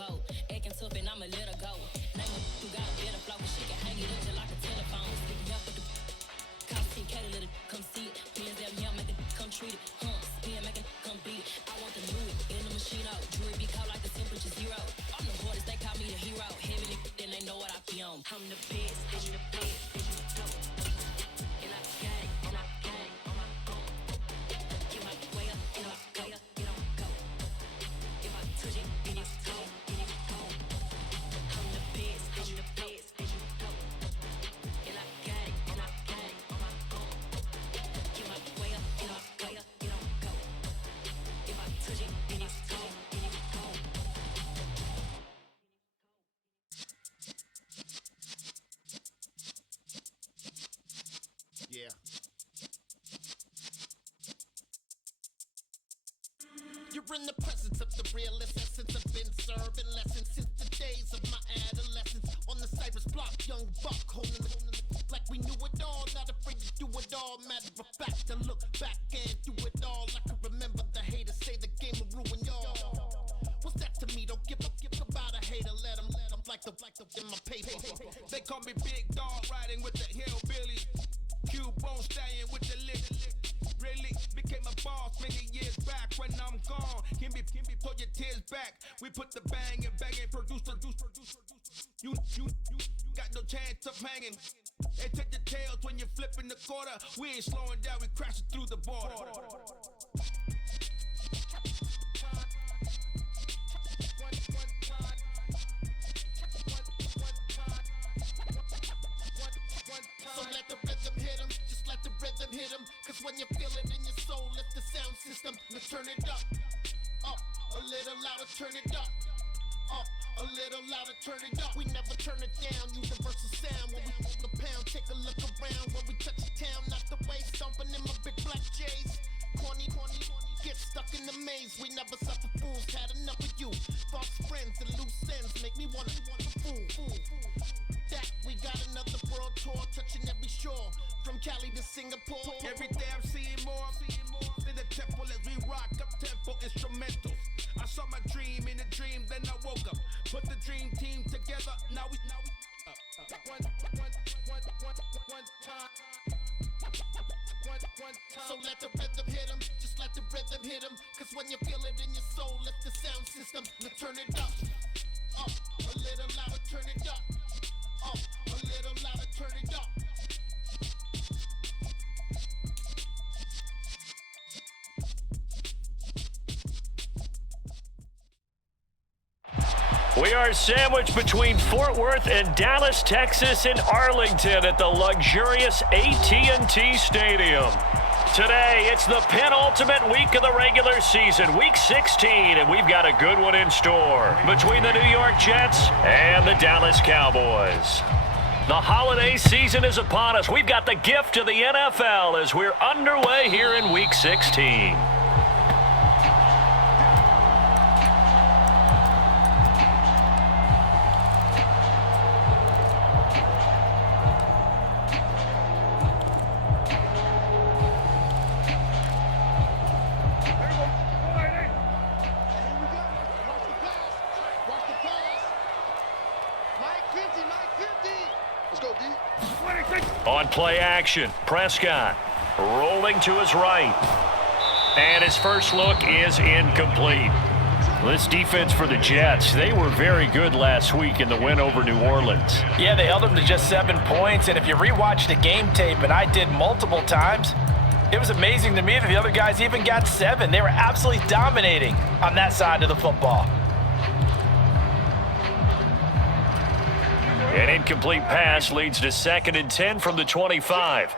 boat. Acting tough and I'ma let her go. Name her who got a better flow, she can hang it up just like a telephone. Speaking up with the cop team, Katie, let it come see it. Pins down here, make it come treat it. Spin, make it come beat it. I want the new in the machine out. Jewelry be cold like the temperature zero. I'm the hardest, they call me the hero. Heavy, then they know what I be on. I'm the best, I'm the best, and I got it, and I got it on my own. Get my way up, get up, go. If I touch it, then it's cold, I'm the best, and I got it, and I got it on my own. Get my way up, get up, go. If I touch it, then it's cold, Yeah. You're in the presence of the realest essence. I've been serving lessons since the days of my adolescence. On the Cyrus block, young buck holding the like we knew it all, not afraid to do it all. Matter of fact, to look back and do it all. I can remember the haters say the game will ruin y'all. What's that to me? Don't give about a hater. Let them like the in my paper. They call me Big Dog, riding with the hillbillies. Q-Bone staying with the lick. Really became a boss many years back. When I'm gone, can be pull your tears back. We put the bang and produce. You got no chance of hanging. They take the tails when you're flipping the quarter. We ain't slowing down, we crashing through the border. So let the rhythm hit him, just let the rhythm hit him. Cause when you feel it in your soul, lift the sound system. Let's turn it up, a little louder, turn it up, a little louder, turn it up. We never turn it down, universal sound. When we walk the pound, take a look around. When we touch the town, not the way, stomping in my big black J's. Corny, get stuck in the maze. We never suffer fools, had enough of you. False friends and loose ends make me wanna fool. That we got another world tour, touching every shore, from Cali to Singapore. Every day I'm seeing more in the temple as we rock up tempo instrumentals. I saw my dream in a dream, then I woke up. Put the dream team together, now we one time. So let the rhythm hit him, just let the rhythm hit him. Cause when you feel it in your soul, lift the sound system. Now turn it up, a little louder, turn it up, a little louder, turn it up. We are sandwiched between Fort Worth and Dallas, Texas, in Arlington at the luxurious AT&T Stadium. Today, it's the penultimate week of the regular season, week 16, and we've got a good one in store between the New York Jets and the Dallas Cowboys. The holiday season is upon us. We've got the gift of the NFL as we're underway here in week 16. On play action, Prescott rolling to his right. And his first look is incomplete. This defense for the Jets, they were very good last week in the win over New Orleans. Yeah, they held them to just 7 points. And if you rewatch the game tape, and I did multiple times, it was amazing to me that the other guys even got 7. They were absolutely dominating on that side of the football. An incomplete pass leads to 2nd and 10 from the 25.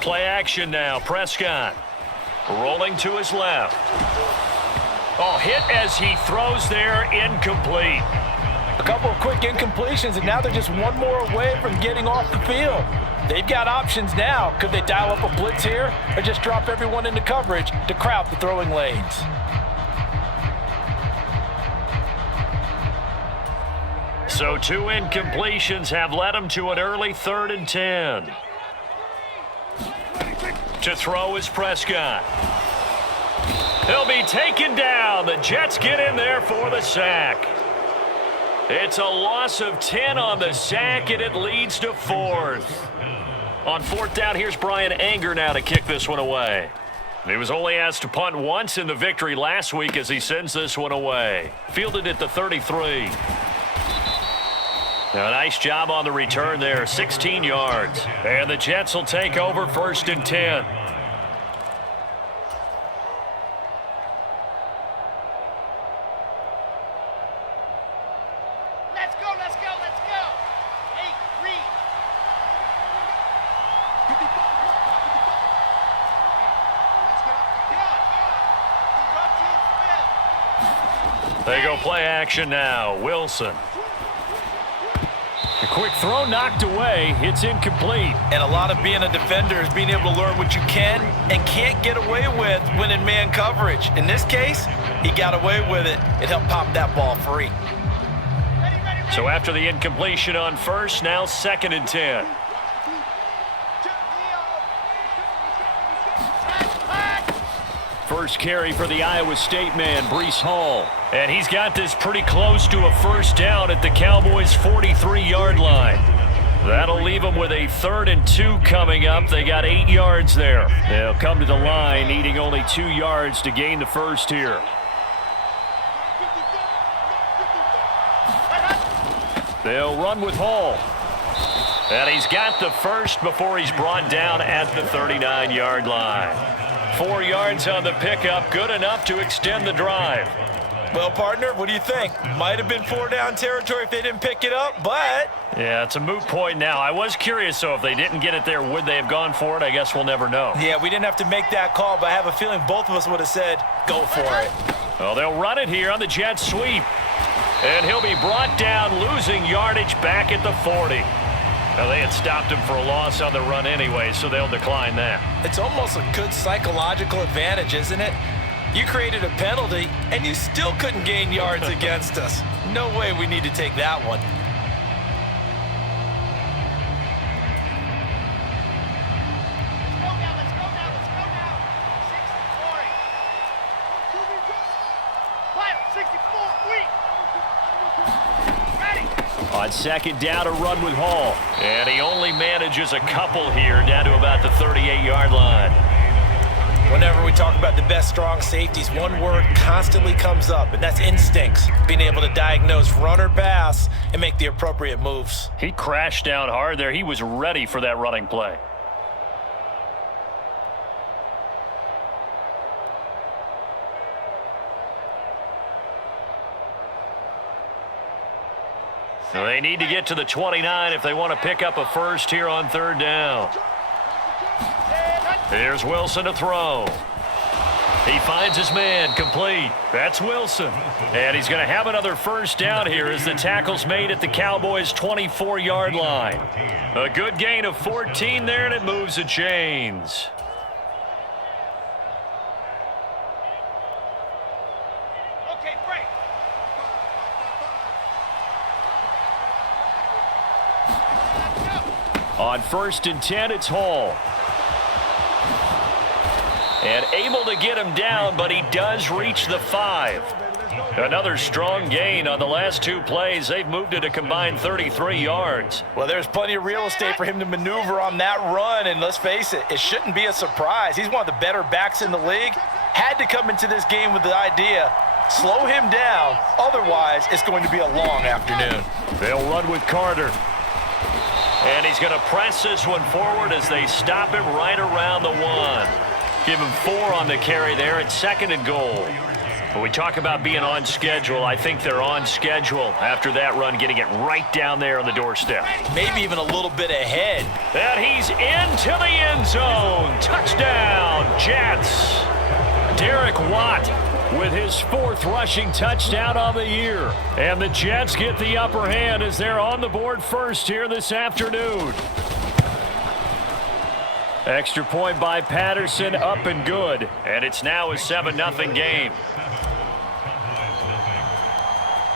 Play action now. Prescott rolling to his left. Oh, hit as he throws there, incomplete. A couple of quick incompletions, and now they're just one more away from getting off the field. They've got options now. Could they dial up a blitz here or just drop everyone into coverage to crowd the throwing lanes? So 2 incompletions have led him to an early 3rd and 10. To throw is Prescott. He'll be taken down. The Jets get in there for the sack. It's a loss of 10 on the sack, and it leads to 4th. On 4th down, here's Brian Anger now to kick this one away. He was only asked to punt once in the victory last week as he sends this one away. Fielded at the 33. A nice job on the return there, 16 yards. And the Jets will take over 1st and 10. They go play action now. Wilson. A quick throw knocked away. It's incomplete. And a lot of being a defender is being able to learn what you can and can't get away with when in man coverage. In this case, he got away with it. It helped pop that ball free. So after the incompletion on 1st, now 2nd and 10. First carry for the Iowa State man, Breece Hall. And he's got this pretty close to a 1st down at the Cowboys' 43-yard line. That'll leave them with a 3rd and 2 coming up. They got 8 yards there. They'll come to the line needing only 2 yards to gain the 1st here. They'll run with Hall. And he's got the 1st before he's brought down at the 39-yard line. 4 yards on the pickup, good enough to extend the drive. Well, partner, what do you think? Might have been 4-down territory if they didn't pick it up, but... Yeah, it's a moot point now. I was curious, so if they didn't get it there, would they have gone for it? I guess we'll never know. Yeah, we didn't have to make that call, but I have a feeling both of us would have said, go for it. Well, they'll run it here on the Jets sweep. And he'll be brought down, losing yardage back at the 40. Now, they had stopped him for a loss on the run anyway, so they'll decline that. It's almost a good psychological advantage, isn't it? You created a penalty, and you still couldn't gain yards against us. No way we need to take that one. On 2nd down, a run with Hall. And he only manages a couple here, down to about the 38-yard line. Whenever we talk about the best strong safeties, one word constantly comes up, and that's instincts. Being able to diagnose run or pass and make the appropriate moves. He crashed down hard there. He was ready for that running play. They need to get to the 29 if they want to pick up a 1st here on 3rd down. Here's Wilson to throw. He finds his man, complete. That's Wilson. And he's going to have another 1st down here as the tackle's made at the Cowboys' 24-yard line. A good gain of 14 there, and it moves the chains. On 1st and 10, it's Hall. And able to get him down, but he does reach the 5. Another strong gain on the last 2 plays. They've moved it a combined 33 yards. Well, there's plenty of real estate for him to maneuver on that run, and let's face it, it shouldn't be a surprise. He's one of the better backs in the league. Had to come into this game with the idea, slow him down, otherwise it's going to be a long afternoon. They'll run with Carter. And he's going to press this one forward as they stop him right around the 1. Give him 4 on the carry there at 2nd and goal. When we talk about being on schedule, I think they're on schedule after that run, getting it right down there on the doorstep. Maybe even a little bit ahead. And he's into the end zone. Touchdown, Jets. Derek Watt with his 4th rushing touchdown of the year. And the Jets get the upper hand as they're on the board first here this afternoon. Extra point by Patterson, up and good. And it's now a 7-0 game.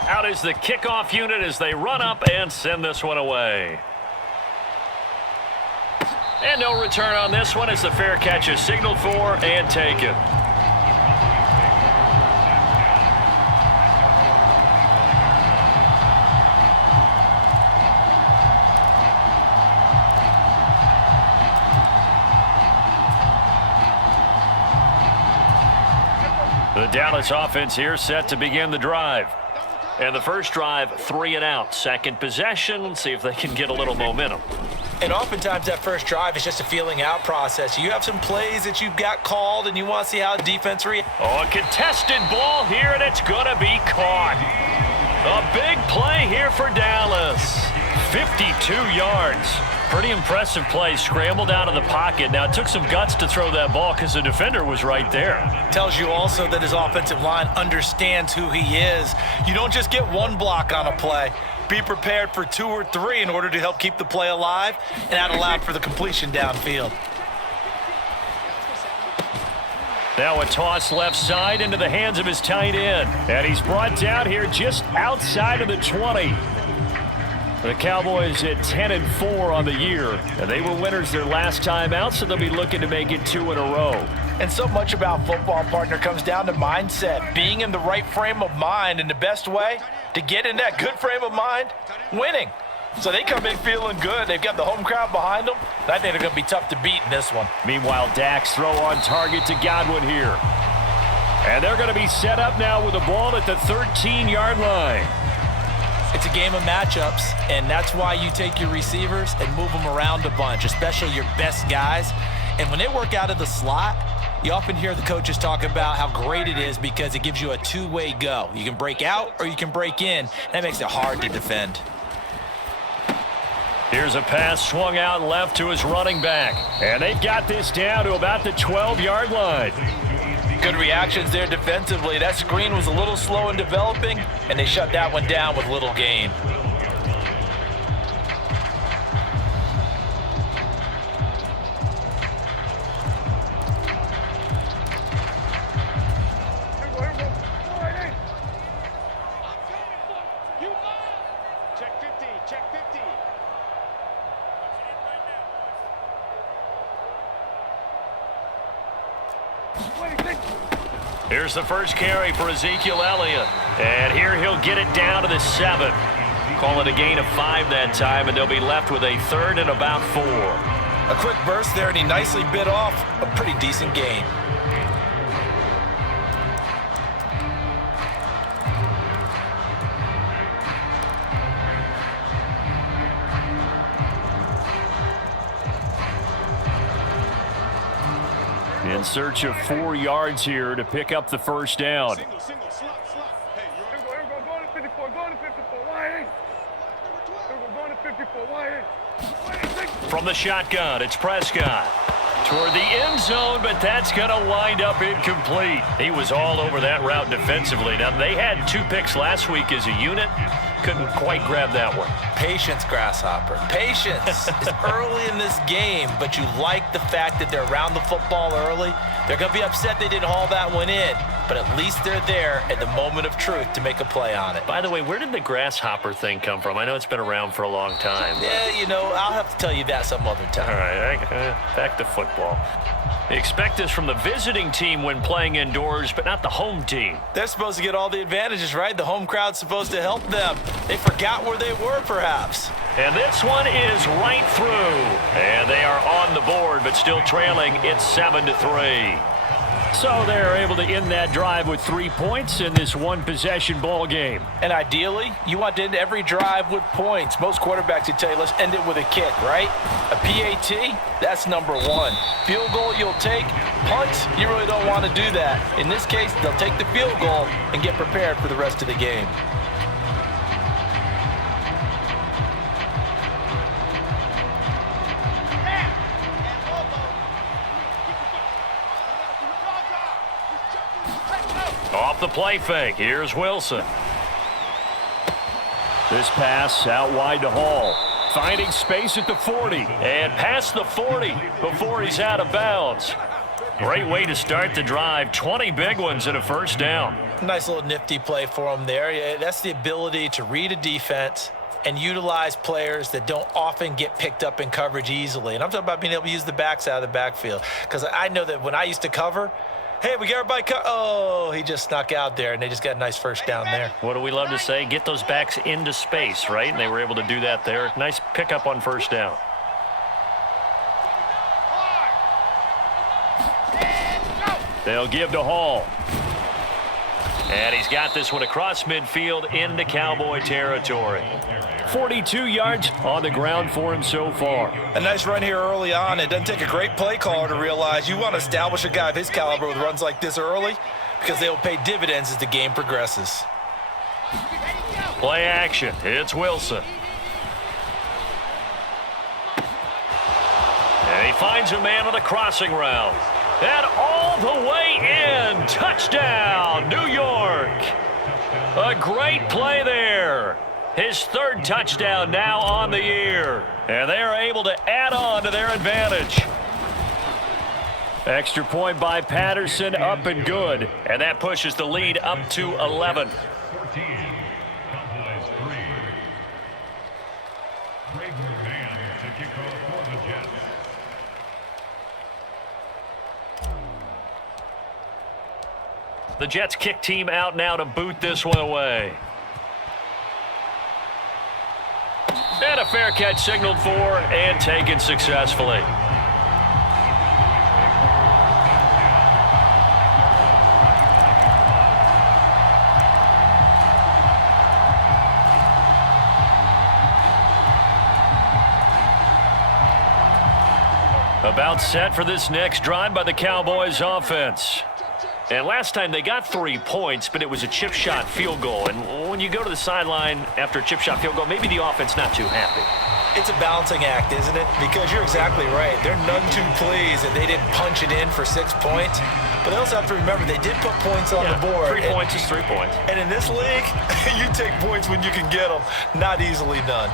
Out is the kickoff unit as they run up and send this one away. And no return on this one as the fair catch is signaled for and taken. The Dallas offense here set to begin the drive. And the first drive, 3 and out. Second possession, let's see if they can get a little momentum. And oftentimes that first drive is just a feeling out process. You have some plays that you've got called and you want to see how defense reacts. Oh, a contested ball here, and it's going to be caught. A big play here for Dallas. 52 yards. Pretty impressive play. Scrambled out of the pocket. Now, it took some guts to throw that ball because the defender was right there. Tells you also that his offensive line understands who he is. You don't just get one block on a play. Be prepared for 2 or 3 in order to help keep the play alive, and that allowed for the completion downfield. Now a toss left side into the hands of his tight end. And he's brought down here just outside of the 20. The Cowboys at 10-4 on the year. And they were winners their last time out, so they'll be looking to make it 2 in a row. And so much about football, partner, comes down to mindset. Being in the right frame of mind, and the best way to get in that good frame of mind, winning. So they come in feeling good. They've got the home crowd behind them. I think they're going to be tough to beat in this one. Meanwhile, Dak's throw on target to Godwin here. And they're going to be set up now with the ball at the 13-yard line. It's a game of matchups, and that's why you take your receivers and move them around a bunch, especially your best guys. And when they work out of the slot, you often hear the coaches talk about how great it is because it gives you a two-way go. You can break out or you can break in. That makes it hard to defend. Here's a pass swung out left to his running back. And they've got this down to about the 12-yard line. Good reactions there defensively. That screen was a little slow in developing, and they shut that one down with little gain. Here's the first carry for Ezekiel Elliott. And here he'll get it down to the 7. Call it a gain of 5 that time, and they'll be left with a 3rd and about 4. A quick burst there, and he nicely bit off a pretty decent gain. In search of 4 yards here to pick up the first down. Single, slot. Hey, go to 54, go to 54, wide. Go to 54, wide. From the shotgun, it's Prescott. Toward the end zone, but that's going to wind up incomplete. He was all over that route defensively. Now, they had 2 picks last week as a unit. Couldn't quite grab that one. Patience, Grasshopper. Patience is early in this game, but you like the fact that they're around the football early. They're going to be upset they didn't haul that one in, but at least they're there at the moment of truth to make a play on it. By the way, where did the grasshopper thing come from? I know it's been around for a long time. Yeah, you know, I'll have to tell you that some other time. All right, back to football. They expect this from the visiting team when playing indoors, but not the home team. They're supposed to get all the advantages, right? The home crowd's supposed to help them. They forgot where they were, perhaps. And this one is right through. And they are on the board, but still trailing. It's 7-3. So they're able to end that drive with 3 points in this one-possession ball game. And ideally, you want to end every drive with points. Most quarterbacks would tell you, let's end it with a kick, right? A PAT, that's number 1. Field goal you'll take. Punts, you really don't want to do that. In this case, they'll take the field goal and get prepared for the rest of the game. Off the play fake, here's Wilson. This pass out wide to Hall. Finding space at the 40. And past the 40 before he's out of bounds. Great way to start the drive. 20 big ones and a first down. Nice little nifty play for him there. Yeah, that's the ability to read a defense and utilize players that don't often get picked up in coverage easily. And I'm talking about being able to use the backs out of the backfield. Because I know that when I used to cover, hey, we got everybody oh, he just snuck out there, and they just got a nice first down there. What do we love to say? Get those backs into space, right? And they were able to do that there. Nice pickup on first down. They'll give to Hall. And he's got this one across midfield into Cowboy territory. 42 yards on the ground for him so far. A nice run here early on. It doesn't take a great play caller to realize you want to establish a guy of his caliber with runs like this early because they will pay dividends as the game progresses. Play action. It's Wilson. And he finds a man on a crossing route. And all the way in. Touchdown, New York. A great play there. His third touchdown now on the year. And they are able to add on to their advantage. Extra point by Patterson, up and good. And that pushes the lead up to 11. 14. Cowboys 3. Greg McMahon to kick off for the Jets. The Jets kick team out now to boot this one away. And a fair catch signaled for and taken successfully. About set for this next drive by the Cowboys offense. And last time they got 3 points, but it was a chip shot field goal. And when you go to the sideline after a chip shot field goal, maybe the offense not too happy. It's a balancing act, isn't it? Because you're exactly right. They're none too pleased that they didn't punch it in for 6 points. But they also have to remember they did put points on the board. 3 points is 3 points. And in this league, you take points when you can get them. Not easily done.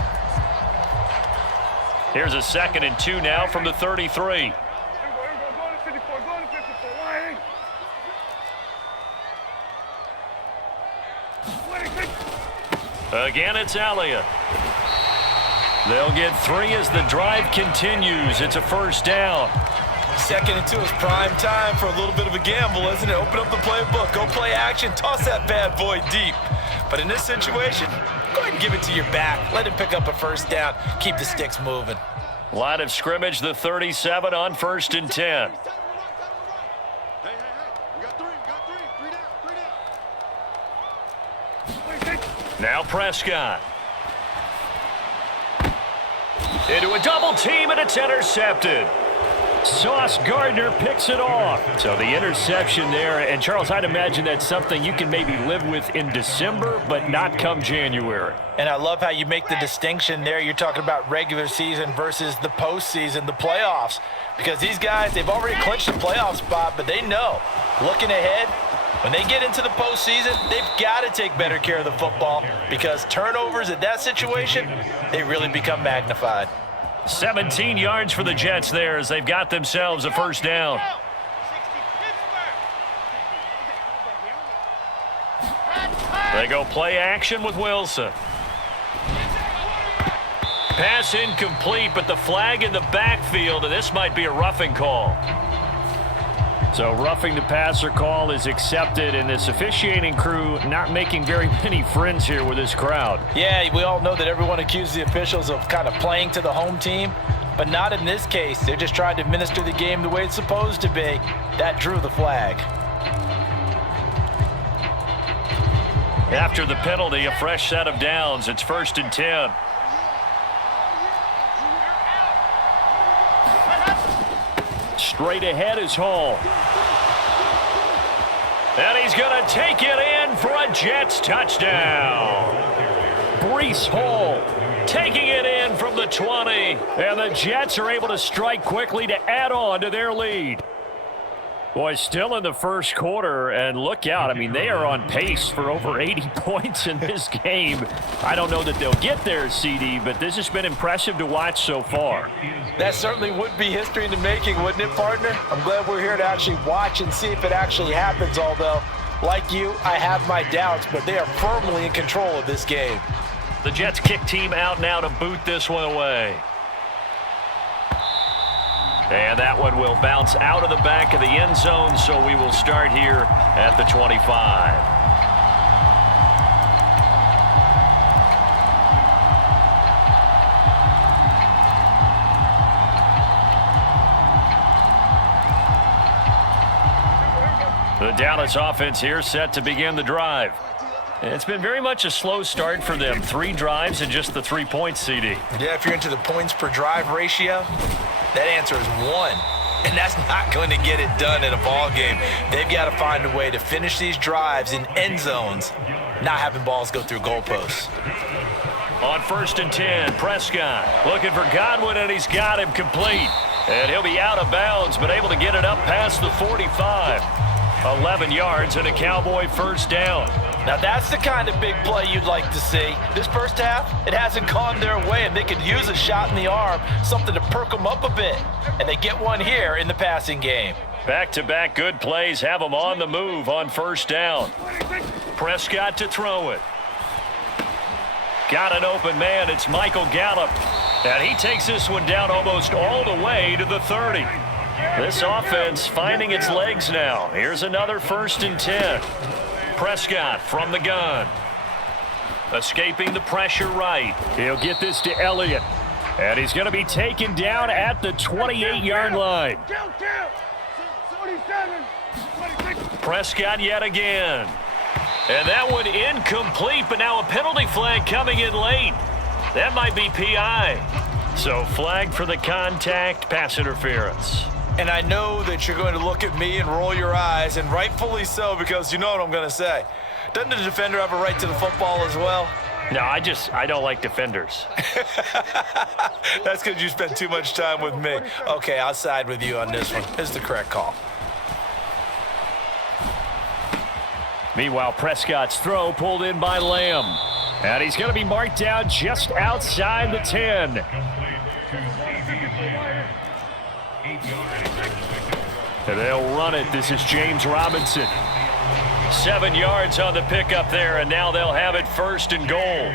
Here's a 2nd and 2 now from the 33. Again, it's Elliott. They'll get 3 as the drive continues. It's a first down. 2nd and 2 is prime time for a little bit of a gamble, isn't it? Open up the playbook, go play action, toss that bad boy deep. But in this situation, go ahead and give it to your back. Let him pick up a first down. Keep the sticks moving. Line of scrimmage, the 37 on 1st and 10. Now Prescott. Into a double team, and it's intercepted. Sauce Gardner picks it off. So the interception there, and Charles, I'd imagine that's something you can maybe live with in December, but not come January. And I love how you make the distinction there. You're talking about regular season versus the postseason, the playoffs. Because these guys, they've already clinched the playoff spot, but they know, looking ahead, when they get into the postseason, they've got to take better care of the football because turnovers in that situation, they really become magnified. 17 yards for the Jets there as they've got themselves a first down. They go play action with Wilson. Pass incomplete, but the flag in the backfield, and this might be a roughing call. So roughing the passer call is accepted, and this officiating crew not making very many friends here with this crowd. Yeah, we all know that everyone accuses the officials of kind of playing to the home team, but not in this case. They're just trying to administer the game the way it's supposed to be. That drew the flag. After the penalty, a fresh set of downs. It's 1st and 10. Straight ahead is Hall. And he's going to take it in for a Jets touchdown. Breece Hall taking it in from the 20. And the Jets are able to strike quickly to add on to their lead. Boy, still in the first quarter, and look out. I mean, they are on pace for over 80 points in this game. I don't know that they'll get there, CD, but this has been impressive to watch so far. That certainly would be history in the making, wouldn't it, partner? I'm glad we're here to actually watch and see if it actually happens, although, like you, I have my doubts, but they are firmly in control of this game. The Jets kick team out now to boot this one away. And that one will bounce out of the back of the end zone, so we will start here at the 25. The Dallas offense here set to begin the drive. It's been very much a slow start for them. 3 drives and just the 3 points, CD. Yeah, if you're into the points per drive ratio, that answer is 1. And that's not going to get it done in a ball game. They've got to find a way to finish these drives in end zones, not having balls go through goalposts. On 1st and 10, Prescott looking for Godwin, and he's got him complete. And he'll be out of bounds, but able to get it up past the 45. 11 yards and a Cowboy first down. Now that's the kind of big play you'd like to see. This first half, it hasn't gone their way, and they could use a shot in the arm, something to perk them up a bit. And they get one here in the passing game. Back-to-back good plays have them on the move on first down. Prescott to throw it. Got an open man. It's Michael Gallup. And he takes this one down almost all the way to the 30. This offense finding its legs now. Here's another 1st and 10. Prescott from the gun. Escaping the pressure right. He'll get this to Elliott. And he's going to be taken down at the 28-yard line. Prescott yet again. And that one incomplete, but now a penalty flag coming in late. That might be PI. So flag for the contact, pass interference. And I know that you're going to look at me and roll your eyes, and rightfully so, because you know what I'm going to say. Doesn't the defender have a right to the football as well? No, I don't like defenders. That's because you spent too much time with me. Okay, I'll side with you on this one. This is the correct call. Meanwhile, Prescott's throw pulled in by Lamb. And he's going to be marked down just outside the 10. And they'll run it. This is James Robinson. 7 yards on the pickup there, and now they'll have it 1st and goal.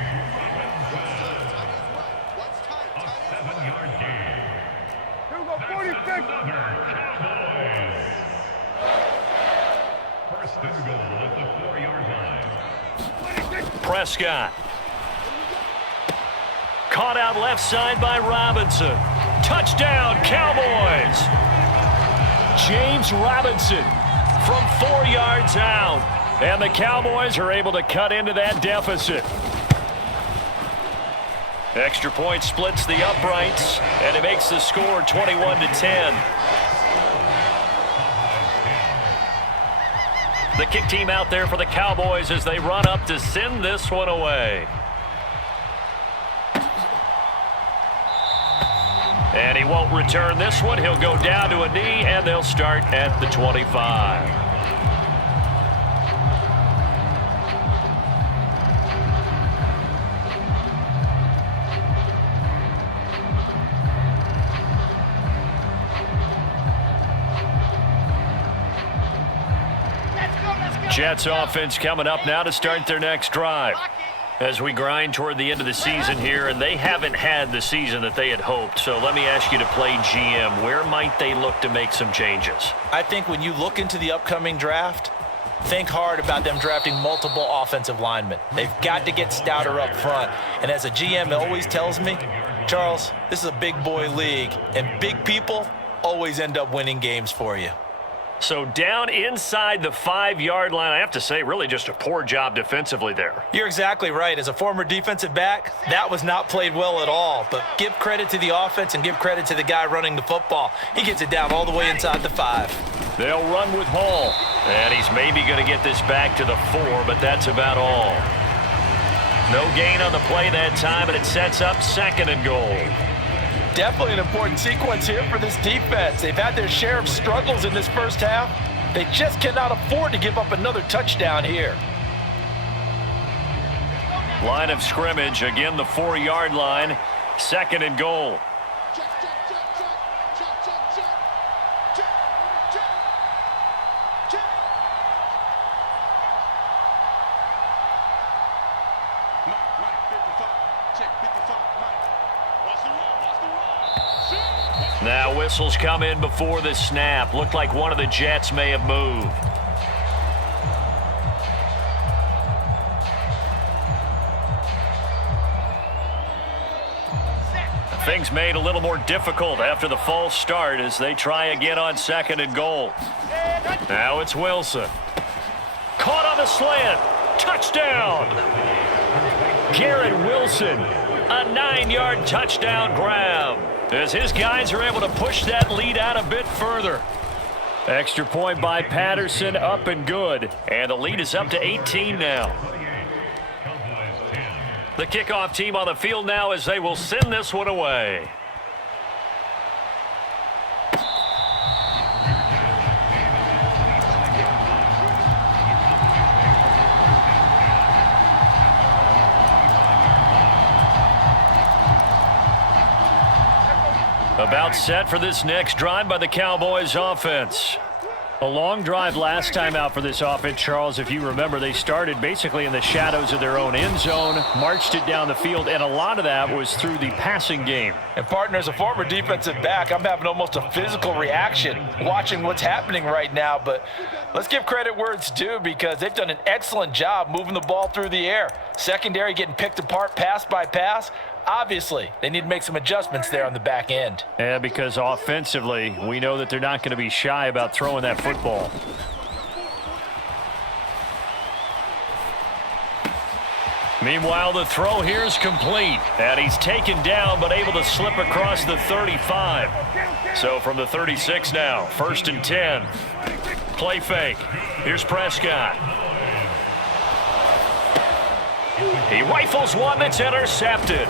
Prescott. Caught out left side by Robinson. Touchdown, Cowboys. James Robinson from 4 yards out. And the Cowboys are able to cut into that deficit. Extra point splits the uprights, and it makes the score 21-10. The kick team out there for the Cowboys as they run up to send this one away. And he won't return this one. He'll go down to a knee, and they'll start at the 25. Jets offense coming up now to start their next drive. As we grind toward the end of the season here, and they haven't had the season that they had hoped. So let me ask you to play GM. Where might they look to make some changes? I think when you look into the upcoming draft, think hard about them drafting multiple offensive linemen. They've got to get stouter up front. And as a GM, it always tells me, Charles, this is a big boy league, and big people always end up winning games for you. So down inside the 5-yard line, I have to say, really just a poor job defensively there. You're exactly right. As a former defensive back, that was not played well at all. But give credit to the offense and give credit to the guy running the football. He gets it down all the way inside the 5. They'll run with Hall. And he's maybe going to get this back to the 4, but that's about all. No gain on the play that time, and it sets up 2nd and goal. Definitely an important sequence here for this defense. They've had their share of struggles in this first half, They just cannot afford to give up another touchdown here. Line of scrimmage, again the 4-yard line. 2nd and goal. Now whistles come in before the snap. Looked like one of the Jets may have moved. Things made a little more difficult after the false start as they try again on 2nd and goal. Now it's Wilson. Caught on the slant. Touchdown. Garrett Wilson. A 9-yard touchdown grab as his guys are able to push that lead out a bit further. Extra point by Patterson, up and good. And the lead is up to 18 now. The kickoff team on the field now as they will send this one away. About set for this next drive by the Cowboys offense. A long drive last time out for this offense, Charles. If you remember, they started basically in the shadows of their own end zone, marched it down the field, and a lot of that was through the passing game. And partner, as a former defensive back, I'm having almost a physical reaction watching what's happening right now. But let's give credit where it's due because they've done an excellent job moving the ball through the air. Secondary getting picked apart pass by pass. Obviously, they need to make some adjustments there on the back end. Yeah, because offensively, we know that they're not going to be shy about throwing that football. Meanwhile, the throw here is complete. And he's taken down, but able to slip across the 35. So from the 36 now, 1st and 10. Play fake. Here's Prescott. He rifles one that's intercepted.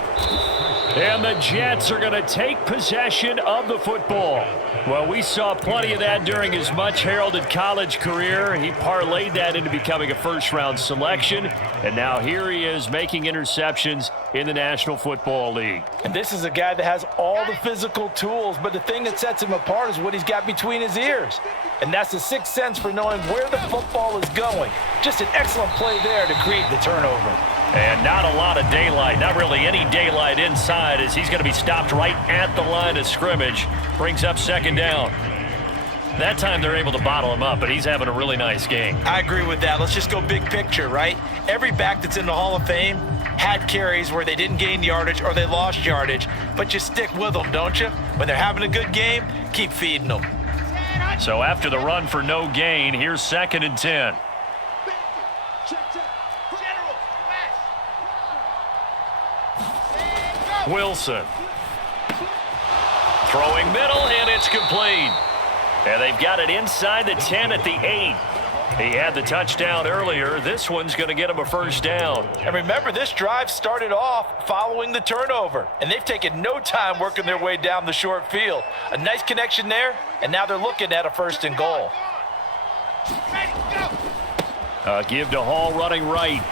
And the Jets are going to take possession of the football. Well, we saw plenty of that during his much-heralded college career. He parlayed that into becoming a first-round selection. And now here he is making interceptions in the National Football League. And this is a guy that has all the physical tools, but the thing that sets him apart is what he's got between his ears. And that's the sixth sense for knowing where the football is going. Just an excellent play there to create the turnover. And not a lot of daylight, not really any daylight inside as he's going to be stopped right at the line of scrimmage. Brings up 2nd down. That time they're able to bottle him up, but he's having a really nice game. I agree with that. Let's just go big picture, right? Every back that's in the Hall of Fame had carries where they didn't gain yardage or they lost yardage, but you stick with them, don't you? When they're having a good game, keep feeding them. So after the run for no gain, here's 2nd and 10. Wilson. Throwing middle, and it's complete. And they've got it inside the 10 at the 8. He had the touchdown earlier. This one's going to get him a 1st down. And remember, this drive started off following the turnover. And they've taken no time working their way down the short field. A nice connection there, and now they're looking at a 1st and goal. Give to Hall running right.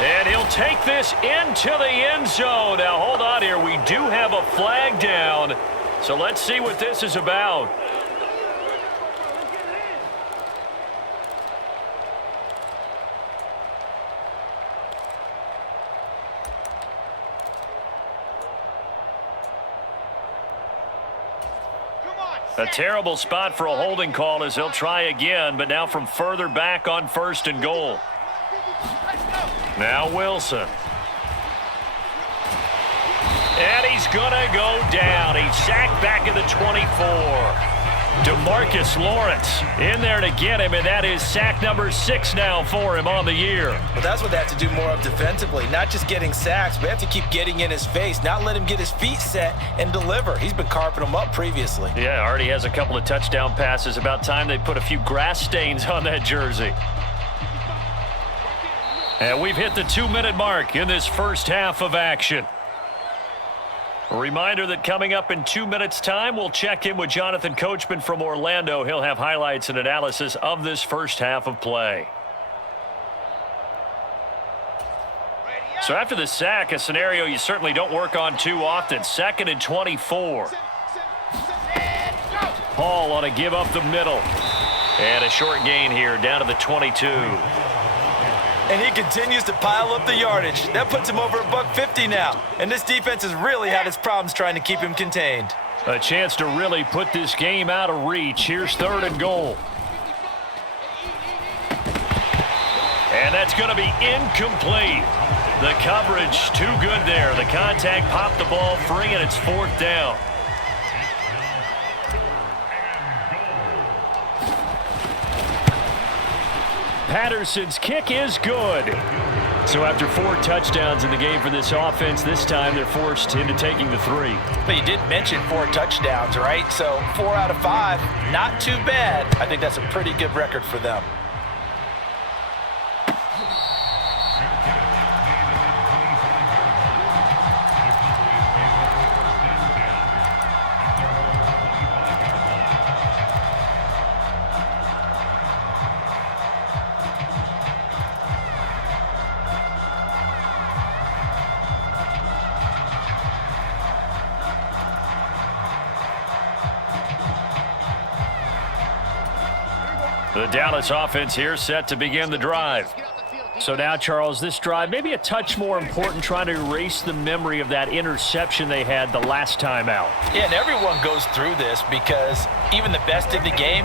And he'll take this into the end zone. Now, hold on here. We do have a flag down. So let's see what this is about. A terrible spot for a holding call as they'll try again, but now from further back on 1st and goal. Now Wilson. And he's going to go down. He's sacked back at the 24. DeMarcus Lawrence in there to get him, and that is sack number 6 now for him on the year. Well, that's what they have to do more of defensively, not just getting sacks, but they have to keep getting in his face, not let him get his feet set and deliver. He's been carping them up previously. Yeah, already has a couple of touchdown passes. About time they put a few grass stains on that jersey. And we've hit the 2-minute mark in this first half of action. A reminder that coming up in 2 minutes' time, we'll check in with Jonathan Coachman from Orlando. He'll have highlights and analysis of this first half of play. So after the sack, a scenario you certainly don't work on too often. 2nd and 24. Hall on a give up the middle. And a short gain here down to the 22. And he continues to pile up the yardage. That puts him over $150 now. And this defense has really had its problems trying to keep him contained. A chance to really put this game out of reach. Here's 3rd and goal. And that's going to be incomplete. The coverage too good there. The contact popped the ball free, and it's 4th down. Patterson's kick is good. So after 4 touchdowns in the game for this offense, this time they're forced into taking the 3. But you did mention 4 touchdowns, right? So 4 out of 5, not too bad. I think that's a pretty good record for them. The Dallas offense here set to begin the drive. So now, Charles, this drive maybe a touch more important, trying to erase the memory of that interception they had the last time out. Yeah, and everyone goes through this because even the best in the game,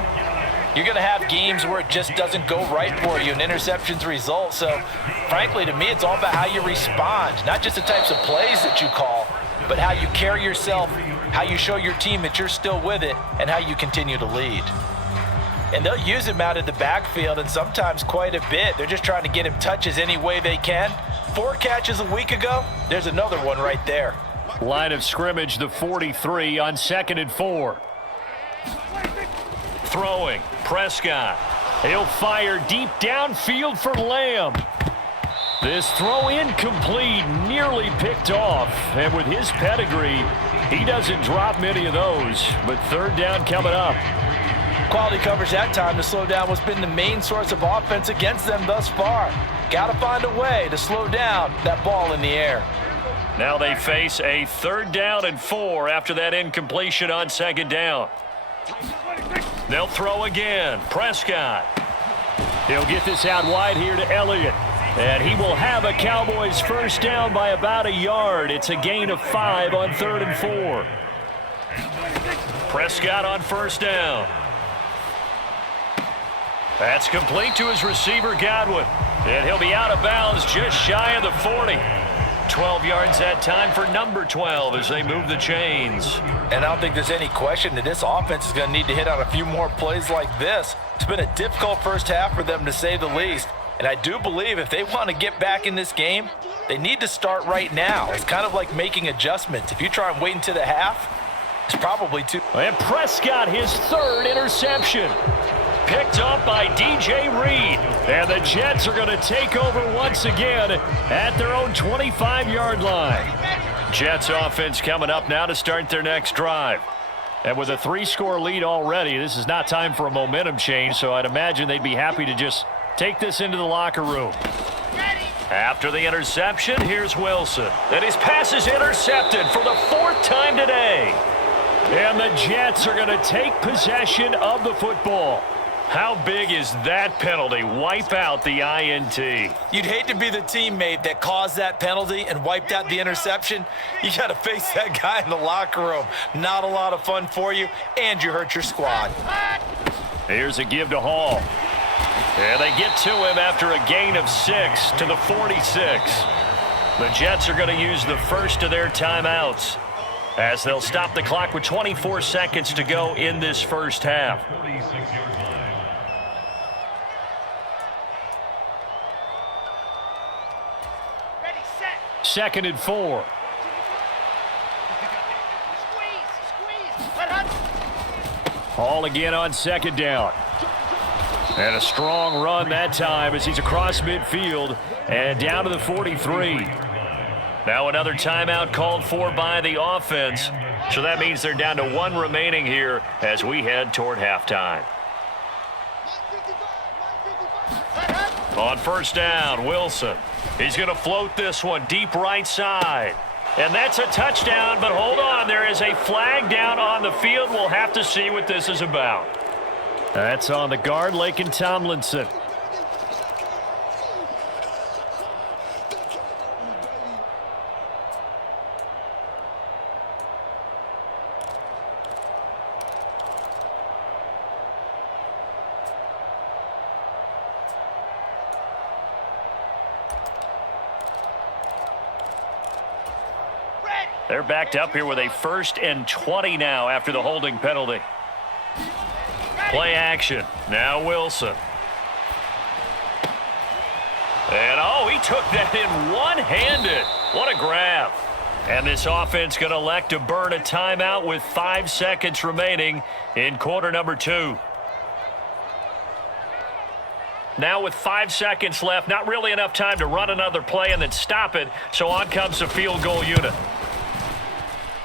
you're going to have games where it just doesn't go right for you and interceptions result. So, frankly, to me, it's all about how you respond, not just the types of plays that you call, but how you carry yourself, how you show your team that you're still with it, and how you continue to lead. And they'll use him out in the backfield, and sometimes quite a bit. They're just trying to get him touches any way they can. 4 catches a week ago, there's another one right there. Line of scrimmage, the 43 on 2nd and 4. Throwing, Prescott. He'll fire deep downfield for Lamb. This throw incomplete, nearly picked off. And with his pedigree, he doesn't drop many of those. But 3rd down coming up. Quality coverage that time to slow down what's been the main source of offense against them thus far. Got to find a way to slow down that ball in the air. Now they face a 3rd down and 4 after that incompletion on 2nd down. They'll throw again. Prescott. He'll get this out wide here to Elliott. And he will have a Cowboys 1st down by about a yard. It's a gain of 5 on 3rd and 4. Prescott on 1st down. That's complete to his receiver, Godwin. And he'll be out of bounds just shy of the 40. 12 yards that time for number 12 as they move the chains. And I don't think there's any question that this offense is going to need to hit on a few more plays like this. It's been a difficult first half for them, to say the least. And I do believe if they want to get back in this game, they need to start right now. It's kind of like making adjustments. If you try and wait until the half, it's probably too. And Prescott, his 3rd interception. Picked up by DJ Reed. And the Jets are going to take over once again at their own 25-yard line. Jets offense coming up now to start their next drive. And with a 3-score lead already, this is not time for a momentum change, so I'd imagine they'd be happy to just take this into the locker room. After the interception, here's Wilson. And his pass is intercepted for the 4th time today. And the Jets are going to take possession of the football. How big is that penalty? Wipe out the INT. You'd hate to be the teammate that caused that penalty and wiped out the interception. You got to face that guy in the locker room. Not a lot of fun for you, and you hurt your squad. Here's a give to Hall. And they get to him after a gain of 6 to the 46. The Jets are going to use the first of their timeouts as they'll stop the clock with 24 seconds to go in this first half. 2nd and 4. Hall again on 2nd down. And a strong run that time as he's across midfield and down to the 43. Now another timeout called for by the offense. So that means they're down to 1 remaining here as we head toward halftime. On first down, Wilson. He's going to float this one deep right side. And that's a touchdown, but hold on. There is a flag down on the field. We'll have to see what this is about. That's on the guard, Laken Tomlinson. They're backed up here with a 1st and 20 now after the holding penalty. Play action. Now Wilson. And, oh, he took that in one-handed. What a grab. And this offense going to elect to burn a timeout with 5 seconds remaining in quarter number 2. Now with 5 seconds left, not really enough time to run another play and then stop it, so on comes the field goal unit.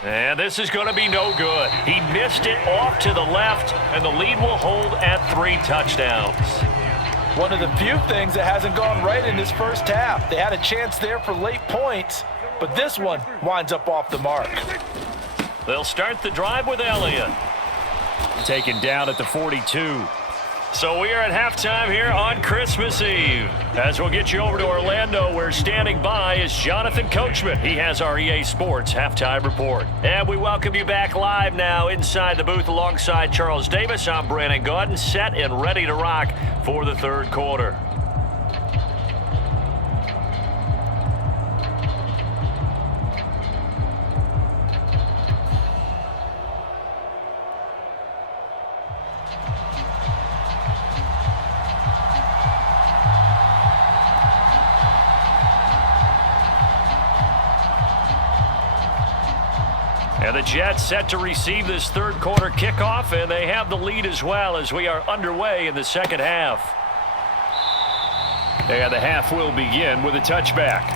And this is going to be no good. He missed it off to the left, and the lead will hold at 3 touchdowns. One of the few things that hasn't gone right in this first half. They had a chance there for late points, but this one winds up off the mark. They'll start the drive with Elliott. Taken down at the 42. So we are at halftime here on Christmas Eve. As we'll get you over to Orlando, where standing by is Jonathan Coachman. He has our EA Sports Halftime Report. And we welcome you back live now inside the booth alongside Charles Davis. I'm Brandon Gaudin, set and ready to rock for the third quarter. And the Jets set to receive this third quarter kickoff, and they have the lead as well as we are underway in the second half. And the half will begin with a touchback.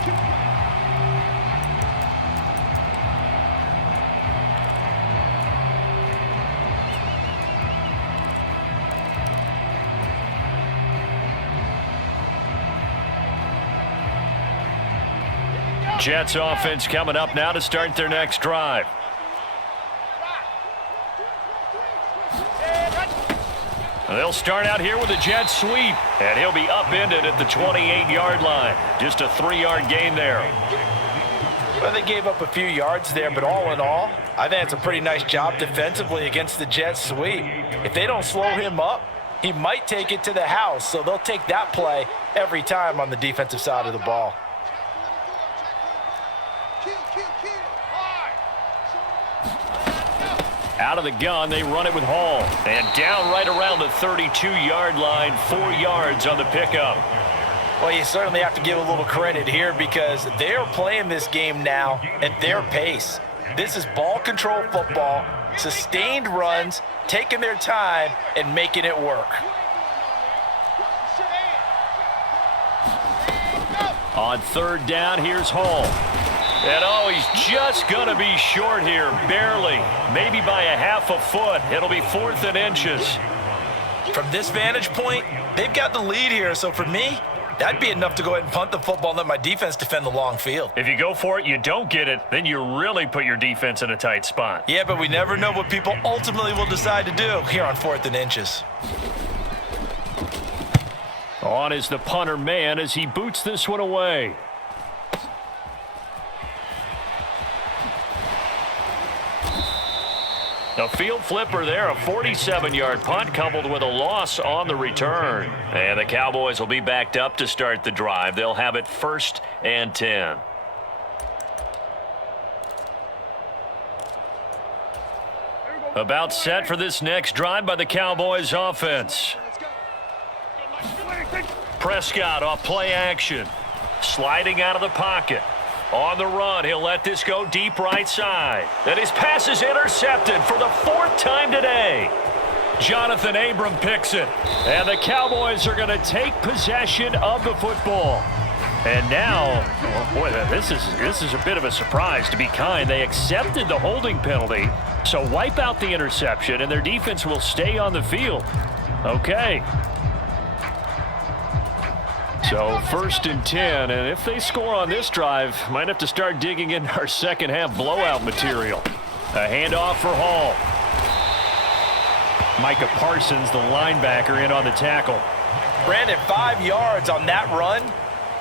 Jets offense coming up now to start their next drive. They'll start out here with a jet sweep, and he'll be upended at the 28-yard line. Just a 3-yard gain there. Well, they gave up a few yards there, but all in all, I think it's a pretty nice job defensively against the jet sweep. If they don't slow him up, he might take it to the house, so they'll take that play every time on the defensive side of the ball. Out of the gun, they run it with Hall. And down right around the 32-yard line, 4 yards on the pickup. Well, you certainly have to give a little credit here because they're playing this game now at their pace. This is ball control football, sustained runs, taking their time, and making it work. On third down, here's Hall. And, oh, he's just going to be short here, barely, maybe by a half a foot. It'll be 4th and inches. From this vantage point, they've got the lead here, so for me, that'd be enough to go ahead and punt the football and let my defense defend the long field. If you go for it, you don't get it, then you really put your defense in a tight spot. Yeah, but we never know what people ultimately will decide to do here on 4th and inches. On is the punter man as he boots this one away. A field flipper there, a 47-yard punt coupled with a loss on the return. And the Cowboys will be backed up to start the drive. They'll have it 1st and 10. About set for this next drive by the Cowboys offense. Prescott off play action. Sliding out of the pocket. On the run, he'll let this go deep right side. And his pass is intercepted for the 4th time today. Jonathan Abram picks it. And the Cowboys are going to take possession of the football. And now, oh boy, this is a bit of a surprise, to be kind. They accepted the holding penalty, so wipe out the interception, and their defense will stay on the field. Okay. So 1st and 10, and if they score on this drive, might have to start digging in our second half blowout material. A handoff for Hall. Micah Parsons, the linebacker, in on the tackle. Brandon, 5 yards on that run.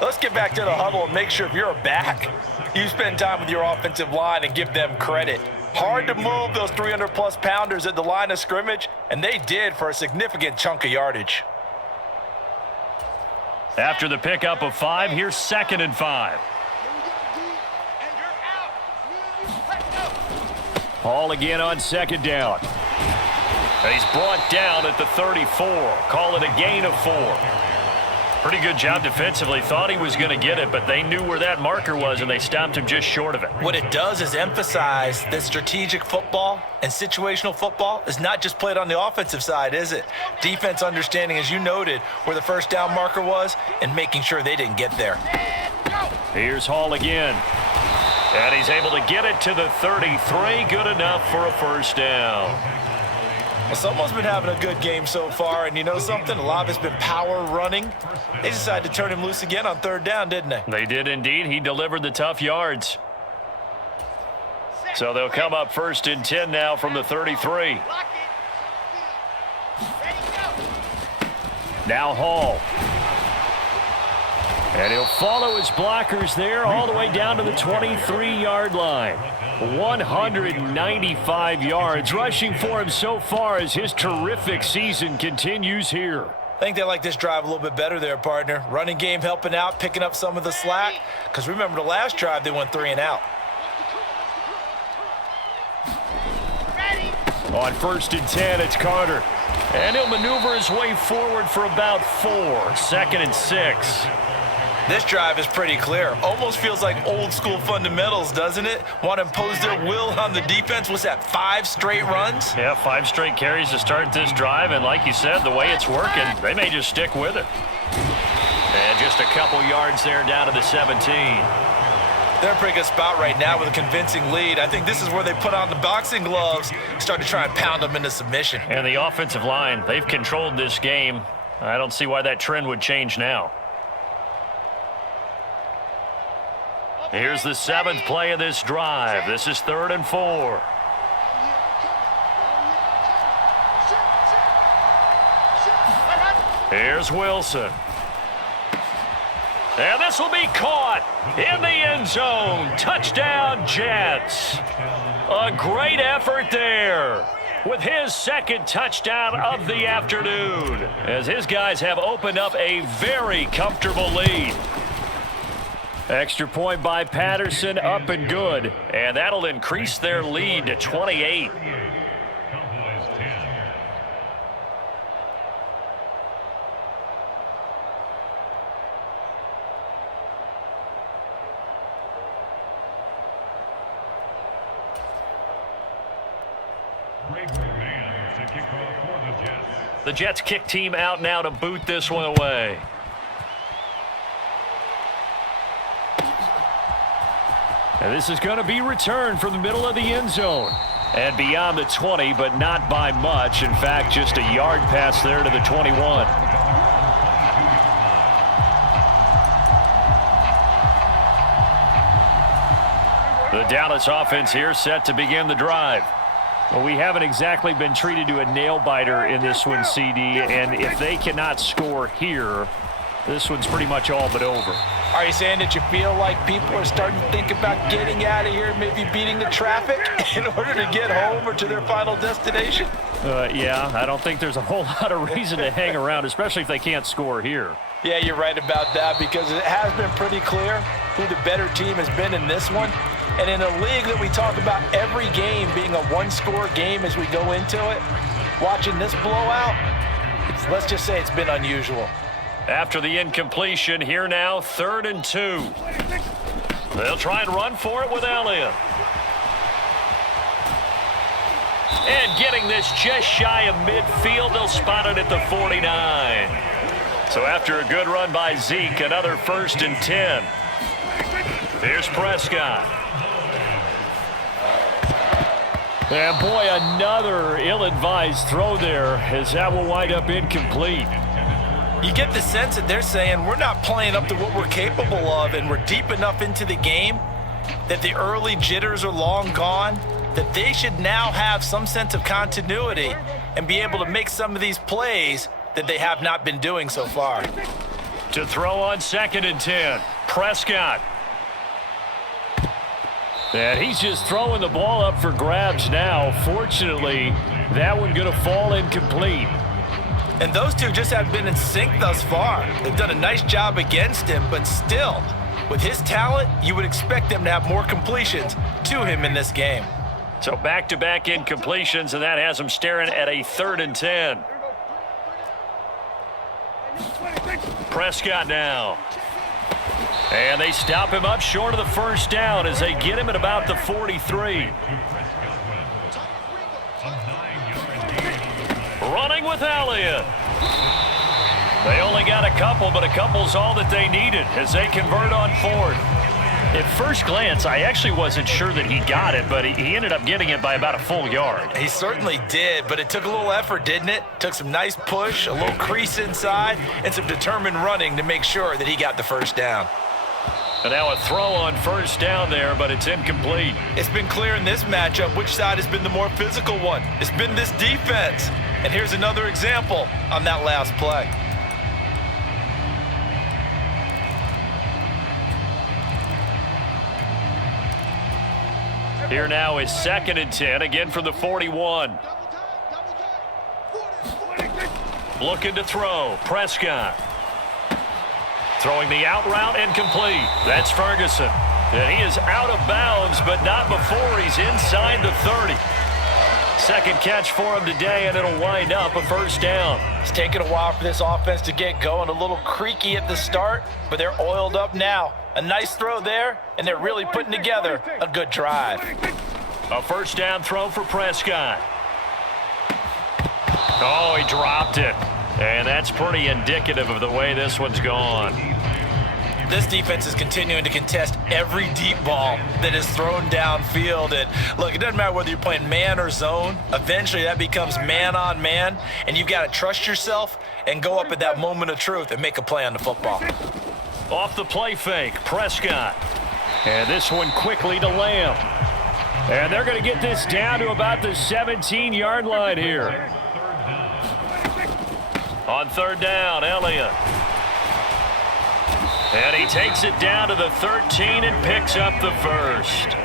Let's get back to the huddle and make sure if you're a back, you spend time with your offensive line and give them credit. Hard to move those 300-plus pounders at the line of scrimmage, and they did for a significant chunk of yardage. After the pickup of 5, here's 2nd and 5. Hall again on 2nd down. He's brought down at the 34. Call it a gain of 4. Pretty good job defensively. Thought he was going to get it, but they knew where that marker was, and they stopped him just short of it. What it does is emphasize that strategic football and situational football is not just played on the offensive side, is it? Defense understanding, as you noted, where the first down marker was and making sure they didn't get there. Here's Hall again. And he's able to get it to the 33. Good enough for a 1st down. Well, someone's been having a good game so far, and you know something? A lot of it's been power running. They decided to turn him loose again on 3rd down, didn't they? They did indeed. He delivered the tough yards. So they'll come up 1st and 10 now from the 33. Now Hall. And he'll follow his blockers there all the way down to the 23-yard line. 195 yards rushing for him so far as his terrific season continues here. I think they like this drive a little bit better there, partner. Running game helping out, picking up some of the slack. Because remember the last drive, they went 3 and out. On 1st and 10, it's Carter. And he'll maneuver his way forward for about 4. 2nd and 6. This drive is pretty clear. Almost feels like old school fundamentals, doesn't it? Want to impose their will on the defense. What's that, 5 straight runs? Yeah, 5 straight carries to start this drive. And like you said, the way it's working, they may just stick with it. And just a couple yards there down to the 17. They're in a pretty good spot right now with a convincing lead. I think this is where they put on the boxing gloves, start to try and pound them into submission. And the offensive line, they've controlled this game. I don't see why that trend would change now. Here's the 7th play of this drive. This is 3rd and 4. Here's Wilson. And this will be caught in the end zone. Touchdown, Jets. A great effort there with his 2nd touchdown of the afternoon, as his guys have opened up a very comfortable lead. Extra point by Patterson, up and good. And that'll increase their lead to 28. Cowboys 10. Great man to kick off for the Jets. The Jets kick team out now to boot this one away. And this is going to be returned from the middle of the end zone. And beyond the 20, but not by much. In fact, just a yard pass there to the 21. The Dallas offense here set to begin the drive. Well, we haven't exactly been treated to a nail-biter in this one, CD. And if they cannot score here, this one's pretty much all but over. Are you saying that you feel like people are starting to think about getting out of here, maybe beating the traffic in order to get home or to their final destination? Yeah, I don't think there's a whole lot of reason to hang around, especially if they can't score here. Yeah, you're right about that, because it has been pretty clear who the better team has been in this one. And in a league that we talk about every game being a one-score game as we go into it, watching this blowout, let's just say it's been unusual. After the incompletion, here now, 3rd and 2. They'll try and run for it with Elliott. And getting this just shy of midfield, they'll spot it at the 49. So after a good run by Zeke, another 1st and 10. Here's Prescott. And boy, another ill-advised throw there, as that will wind up incomplete. You get the sense that they're saying we're not playing up to what we're capable of, and we're deep enough into the game that the early jitters are long gone, that they should now have some sense of continuity and be able to make some of these plays that they have not been doing so far. To throw on 2nd and 10, Prescott. And he's just throwing the ball up for grabs now. Fortunately, that one going to fall incomplete. And those two just have been in sync thus far. They've done a nice job against him, but still, with his talent, you would expect them to have more completions to him in this game. So back-to-back incompletions, and that has him staring at a 3rd and 10. Prescott now. And they stop him up short of the 1st down as they get him at about the 43. Running with Elliott. They only got a couple, but a couple's all that they needed as they convert on 4th. At first glance, I actually wasn't sure that he got it, but he ended up getting it by about a full yard. He certainly did, but it took a little effort, didn't it? Took some nice push, a little crease inside, and some determined running to make sure that he got the 1st down. And now a throw on 1st down there, but it's incomplete. It's been clear in this matchup which side has been the more physical one. It's been this defense. And here's another example on that last play. Here now is 2nd and 10, again from the 41. Looking to throw, Prescott. Throwing the out route and complete. That's Ferguson. And he is out of bounds, but not before he's inside the 30. 2nd catch for him today, and it'll wind up a 1st down. It's taken a while for this offense to get going. A little creaky at the start, but they're oiled up now. A nice throw there, and they're really putting together a good drive. A 1st down throw for Prescott. Oh, he dropped it. And that's pretty indicative of the way this one's gone. This defense is continuing to contest every deep ball that is thrown downfield. And look, it doesn't matter whether you're playing man or zone. Eventually that becomes man on man, and you've got to trust yourself and go up at that moment of truth and make a play on the football. Off the play fake, Prescott. And this one quickly to Lamb. And they're going to get this down to about the 17-yard line here. On 3rd down, Elliott. And he takes it down to the 13 and picks up the 1st.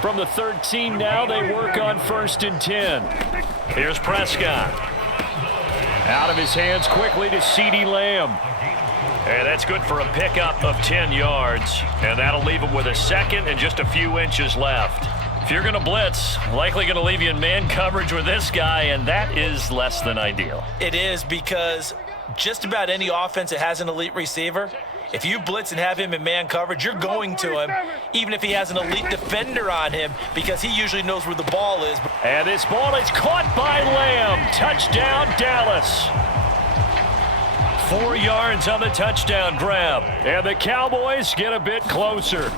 From the 13 now, they work on 1st and 10. Here's Prescott. Out of his hands quickly to CeeDee Lamb. And that's good for a pickup of 10 yards. And that'll leave him with a 2nd and just a few inches left. If you're going to blitz, likely going to leave you in man coverage with this guy, and that is less than ideal. It is, because just about any offense that has an elite receiver, if you blitz and have him in man coverage, you're going to him, even if he has an elite defender on him, because he usually knows where the ball is. And this ball is caught by Lamb. Touchdown, Dallas. 4 yards on the touchdown grab. And the Cowboys get a bit closer.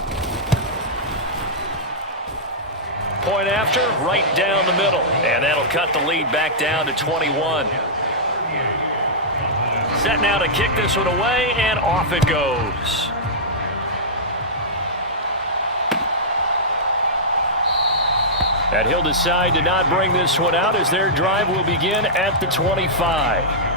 Point after, right down the middle. And that'll cut the lead back down to 21. Set now to kick this one away, and off it goes. And he'll decide to not bring this one out as their drive will begin at the 25.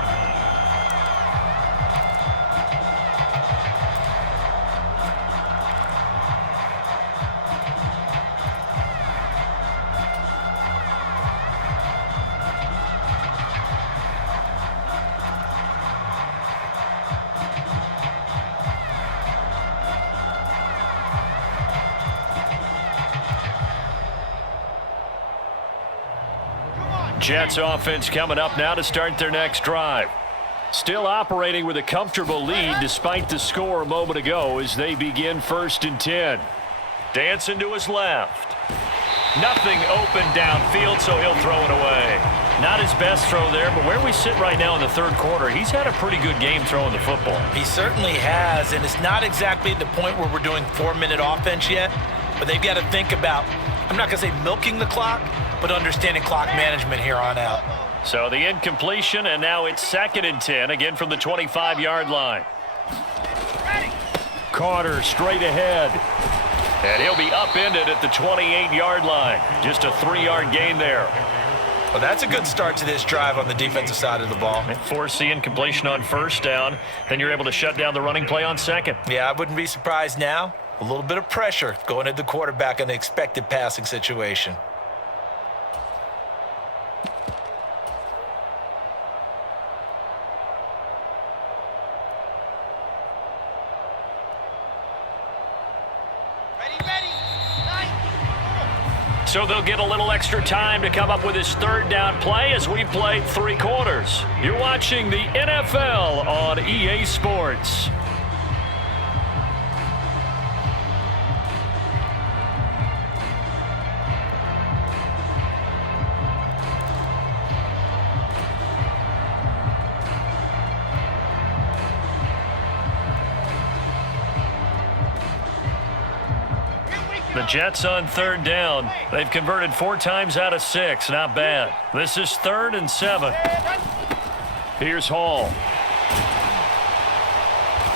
Jets offense coming up now to start their next drive. Still operating with a comfortable lead despite the score a moment ago as they begin 1st and 10. Dancing to his left. Nothing open downfield, so he'll throw it away. Not his best throw there, but where we sit right now in the third quarter, he's had a pretty good game throwing the football. He certainly has, and it's not exactly at the point where we're doing 4-minute offense yet, but they've got to think about, I'm not going to say milking the clock, but understanding clock management here on out. So the incompletion, and now it's 2nd and 10, again from the 25-yard line. Carter straight ahead. And he'll be upended at the 28-yard line. Just a 3-yard gain there. Well, that's a good start to this drive on the defensive side of the ball. Force the incompletion on 1st down. Then you're able to shut down the running play on 2nd. Yeah, I wouldn't be surprised now. A little bit of pressure going at the quarterback in the expected passing situation. So they'll get a little extra time to come up with his 3rd down play as we play 3 quarters. You're watching the NFL on EA Sports. The Jets on 3rd down. They've converted 4 times out of 6. Not bad. This is 3rd and 7. Here's Hall.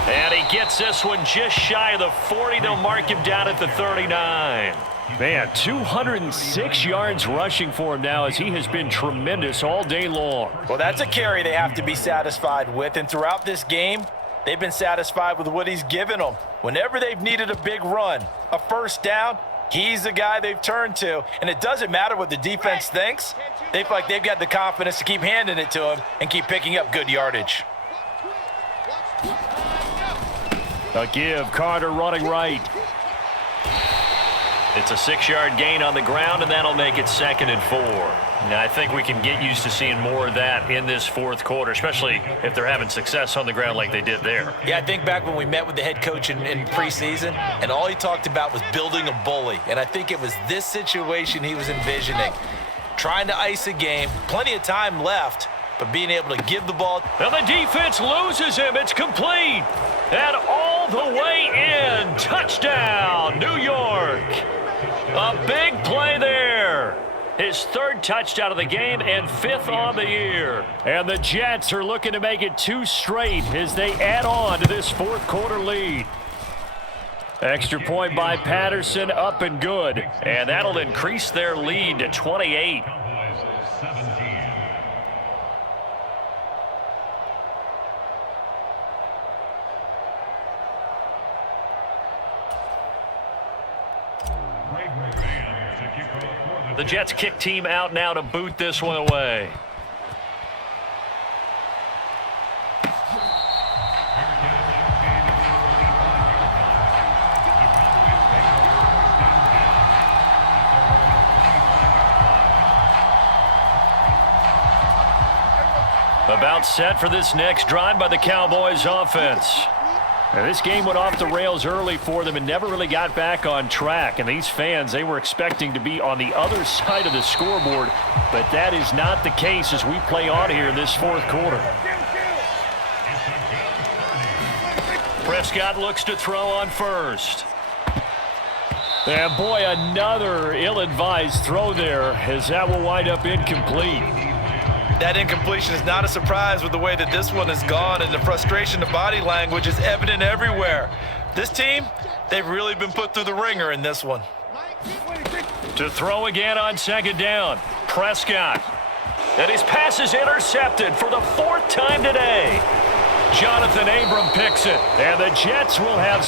And he gets this one just shy of the 40. They'll mark him down at the 39. Man, 206 yards rushing for him now as he has been tremendous all day long. Well, that's a carry they have to be satisfied with. And throughout this game, they've been satisfied with what he's given them. Whenever they've needed a big run, a 1st down, he's the guy they've turned to. And it doesn't matter what the defense thinks. They feel like they've got the confidence to keep handing it to him and keep picking up good yardage. A give, Carter running right. It's a 6-yard gain on the ground, and that'll make it 2nd and 4. Now, I think we can get used to seeing more of that in this 4th quarter, especially if they're having success on the ground like they did there. Yeah, I think back when we met with the head coach in preseason, and all he talked about was building a bully. And I think it was this situation he was envisioning. Trying to ice a game, plenty of time left, but being able to give the ball. Now the defense loses him. It's complete. And all the way in. Touchdown, New York. A big play there. His 3rd touchdown of the game and 5th on the year. And the Jets are looking to make it 2 straight as they add on to this 4th quarter lead. Extra point by Patterson, up and good. And that'll increase their lead to 28. Cowboys 17. The Jets kick team out now to boot this one away. About set for this next drive by the Cowboys offense. Now, this game went off the rails early for them and never really got back on track. And these fans, they were expecting to be on the other side of the scoreboard, but that is not the case as we play on here in this 4th quarter. Prescott looks to throw on 1st. And boy, another ill-advised throw there as that will wind up incomplete. That incompletion is not a surprise with the way that this one has gone, and the frustration, the body language is evident everywhere. This team, they've really been put through the ringer in this one. To throw again on 2nd down, Prescott. And his pass is intercepted for the 4th time today. Jonathan Abram picks it, and the Jets will have...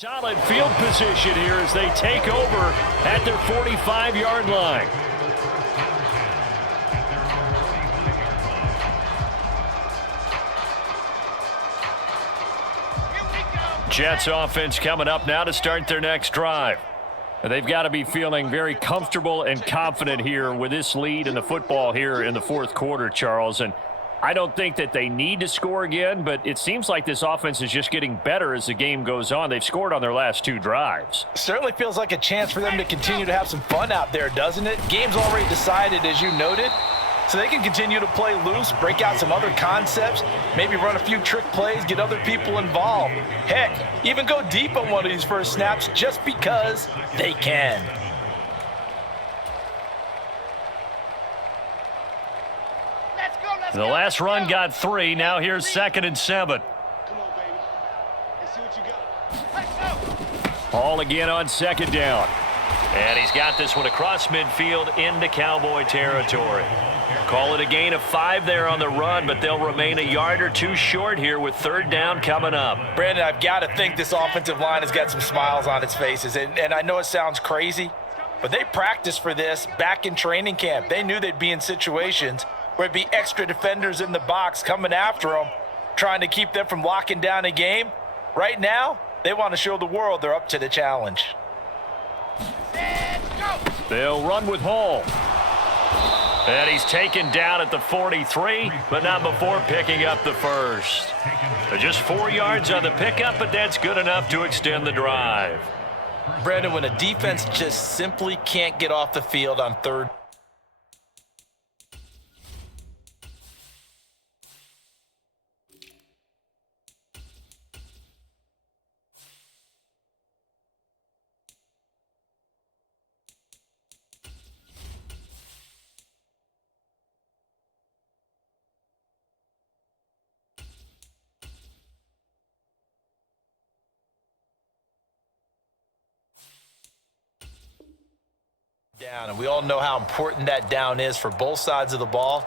Solid field position here as they take over at their 45-yard line. Jets offense coming up now to start their next drive. They've got to be feeling very comfortable and confident here with this lead in the football here in the fourth quarter, Charles. And I don't think that they need to score again, but it seems like this offense is just getting better as the game goes on. They've scored on their last 2 drives. Certainly feels like a chance for them to continue to have some fun out there, doesn't it? Game's already decided, as you noted, so they can continue to play loose, break out some other concepts, maybe run a few trick plays, get other people involved. Heck, even go deep on one of these first snaps just because they can. The last run got 3. Now here's 2nd and 7. Come on, baby. Let's see what you got. All again on 2nd down. And he's got this one across midfield into Cowboy territory. Call it a gain of 5 there on the run, but they'll remain a yard or 2 short here with 3rd down coming up. Brandon, I've got to think this offensive line has got some smiles on its faces. And I know it sounds crazy, but they practiced for this back in training camp. They knew they'd be in situations where it'd be extra defenders in the box coming after them, trying to keep them from locking down a game. Right now, they want to show the world they're up to the challenge. They'll run with Hall. And he's taken down at the 43, but not before picking up the first. Just 4 yards on the pickup, but that's good enough to extend the drive. Brandon, when a defense just simply can't get off the field on 3rd down, and we all know how important that down is for both sides of the ball.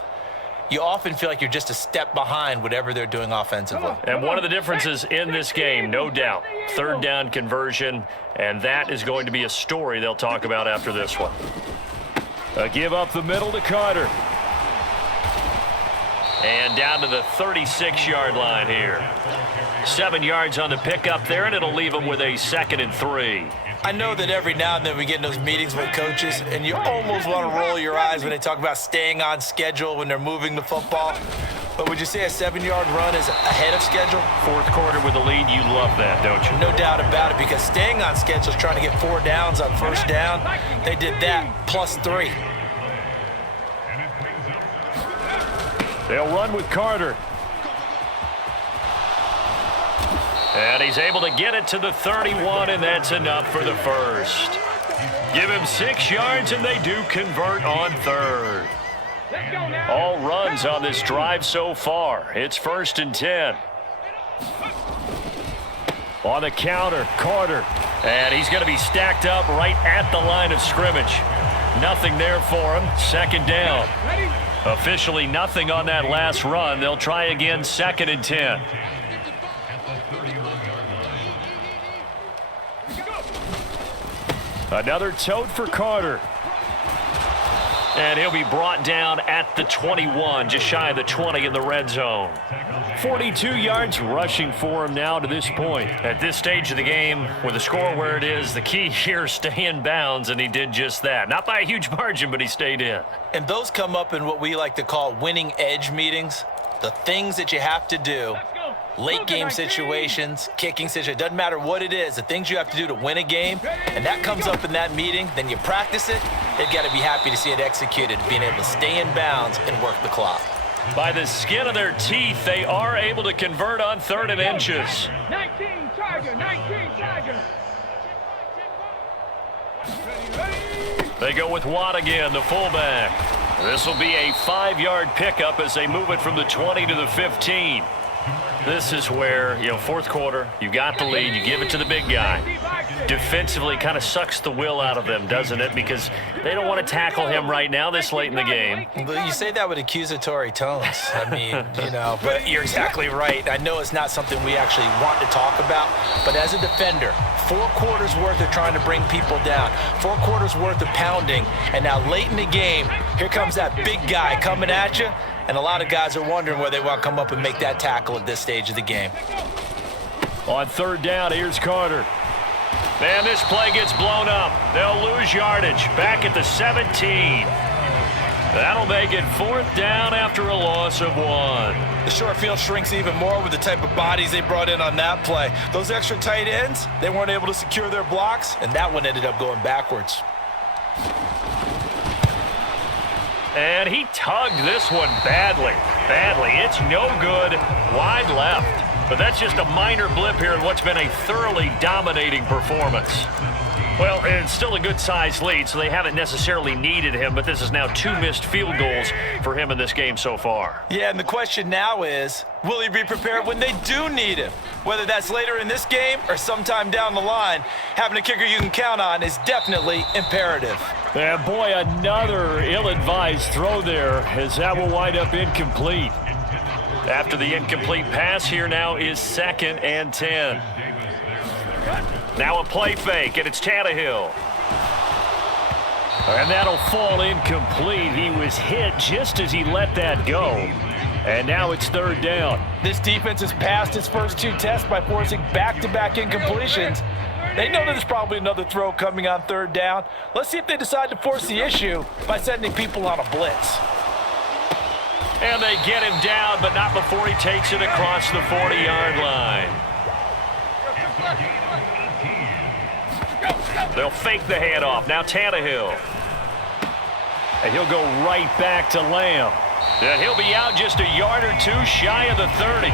You often feel like you're just a step behind whatever they're doing offensively. And one of the differences in this game, no doubt, 3rd down conversion, and that is going to be a story they'll talk about after this one. A give up the middle to Carter. And down to the 36-yard line here. 7 yards on the pickup there, and it'll leave them with a 2nd and 3. I know that every now and then we get in those meetings with coaches, and you almost want to roll your eyes when they talk about staying on schedule when they're moving the football. But would you say a 7-yard run is ahead of schedule? Fourth quarter with the lead, you love that, don't you? No doubt about it, because staying on schedule is trying to get 4 downs on 1st down. They did that plus 3. They'll run with Carter. And he's able to get it to the 31, and that's enough for the first. Give him 6 yards, and they do convert on 3rd. All runs on this drive so far. It's 1st and 10. On the counter, Carter. And he's going to be stacked up right at the line of scrimmage. Nothing there for him. 2nd down. Officially nothing on that last run. They'll try again, 2nd and 10. Another tote for Carter. And he'll be brought down at the 21, just shy of the 20 in the red zone. 42 yards rushing for him now to this point. At this stage of the game, with the score where it is, the key here is stay in bounds, and he did just that. Not by a huge margin, but he stayed in. And those come up in what we like to call winning edge meetings. The things that you have to do, late game situations, kicking situations, doesn't matter what it is, the things you have to do to win a game, and that comes up in that meeting, then you practice it, they've got to be happy to see it executed, being able to stay in bounds and work the clock. By the skin of their teeth, they are able to convert on 3rd and inches. 19 Charger, 19 Charger. They go with Watt again, the fullback. This will be a 5-yard pickup as they move it from the 20 to the 15. This is where, fourth quarter, you got the lead, you give it to the big guy. Defensively kind of sucks the will out of them, doesn't it? Because they don't want to tackle him right now this late in the game. Well, you say that with accusatory tones. I mean, but you're exactly right. I know it's not something we actually want to talk about, but as a defender, 4 quarters worth of trying to bring people down, 4 quarters worth of pounding, and now late in the game, here comes that big guy coming at you, and a lot of guys are wondering whether they want to come up and make that tackle at this stage of the game. On third down, here's Carter. Man, this play gets blown up. They'll lose yardage. Back at the 17. That'll make it 4th down after a loss of 1. The short field shrinks even more with the type of bodies they brought in on that play. Those extra tight ends, they weren't able to secure their blocks, and that one ended up going backwards. And he tugged this one badly. It's no good. Wide left. But that's just a minor blip here in what's been a thoroughly dominating performance. Well, it's still a good-sized lead, so they haven't necessarily needed him, but this is now 2 missed field goals for him in this game so far. Yeah, and the question now is, will he be prepared when they do need him? Whether that's later in this game or sometime down the line, having a kicker you can count on is definitely imperative. And boy, another ill-advised throw there, as that will wind up incomplete. After the incomplete pass, here now is 2nd and 10. Now a play fake, and it's Tannehill. And that'll fall incomplete. He was hit just as he let that go. And now it's 3rd down. This defense has passed its first 2 tests by forcing back-to-back incompletions. They know there's probably another throw coming on 3rd down. Let's see if they decide to force the issue by sending people on a blitz. And they get him down, but not before he takes it across the 40-yard line. They'll fake the handoff. Now Tannehill. And he'll go right back to Lamb. And he'll be out just a yard or 2 shy of the 30.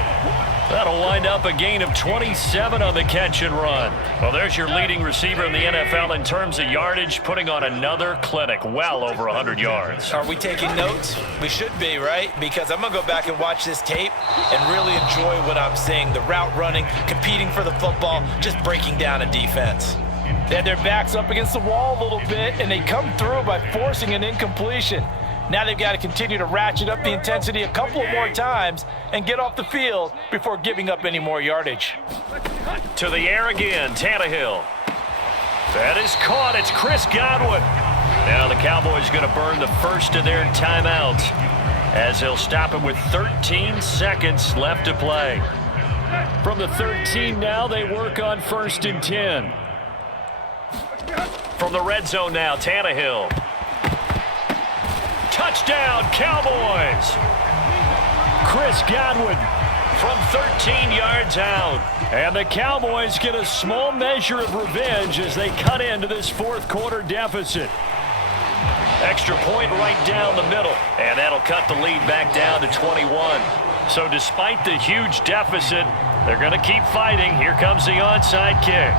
That'll wind up a gain of 27 on the catch and run. Well, there's your leading receiver in the NFL in terms of yardage, putting on another clinic, well over 100 yards. Are we taking notes? We should be, right? Because I'm going to go back and watch this tape and really enjoy what I'm seeing. The route running, competing for the football, just breaking down a defense. They had their backs up against the wall a little bit, and they come through by forcing an incompletion. Now they've got to continue to ratchet up the intensity a couple of more times and get off the field before giving up any more yardage. To the air again, Tannehill. That is caught. It's Chris Godwin. Now the Cowboys going to burn the first of their timeouts as they'll stop him with 13 seconds left to play. From the 13 now, they work on 1st and 10. From the red zone now, Tannehill. Touchdown, Cowboys! Chris Godwin from 13 yards out. And the Cowboys get a small measure of revenge as they cut into this 4th quarter deficit. Extra point right down the middle. And that'll cut the lead back down to 21. So despite the huge deficit, they're going to keep fighting. Here comes the onside kick.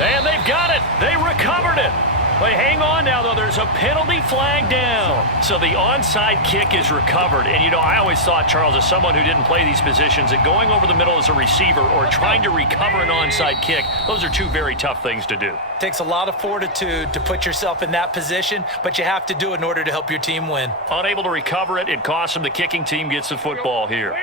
And they've got it. They recovered it. They hang on now, though. There's a penalty flag down. So the onside kick is recovered. And, I always thought, Charles, as someone who didn't play these positions, that going over the middle as a receiver or trying to recover an onside kick, those are 2 very tough things to do. Takes a lot of fortitude to put yourself in that position, but you have to do it in order to help your team win. Unable to recover it, it costs them. The kicking team gets the football here.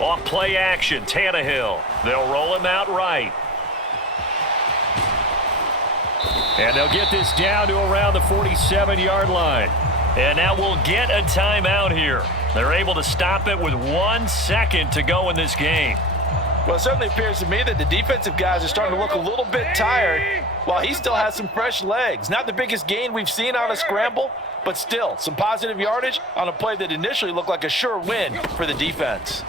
Off play action, Tannehill. They'll roll him out right. And they'll get this down to around the 47-yard line. And now we'll get a timeout here. They're able to stop it with 1 second to go in this game. Well, it certainly appears to me that the defensive guys are starting to look a little bit tired while he still has some fresh legs. Not the biggest gain we've seen on a scramble, but still some positive yardage on a play that initially looked like a sure win for the defense.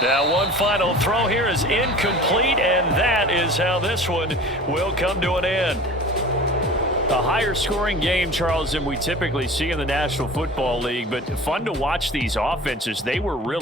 Now one final throw here is incomplete, and that is how this one will come to an end. A higher scoring game, Charles, than we typically see in the National Football League, but fun to watch these offenses. They were really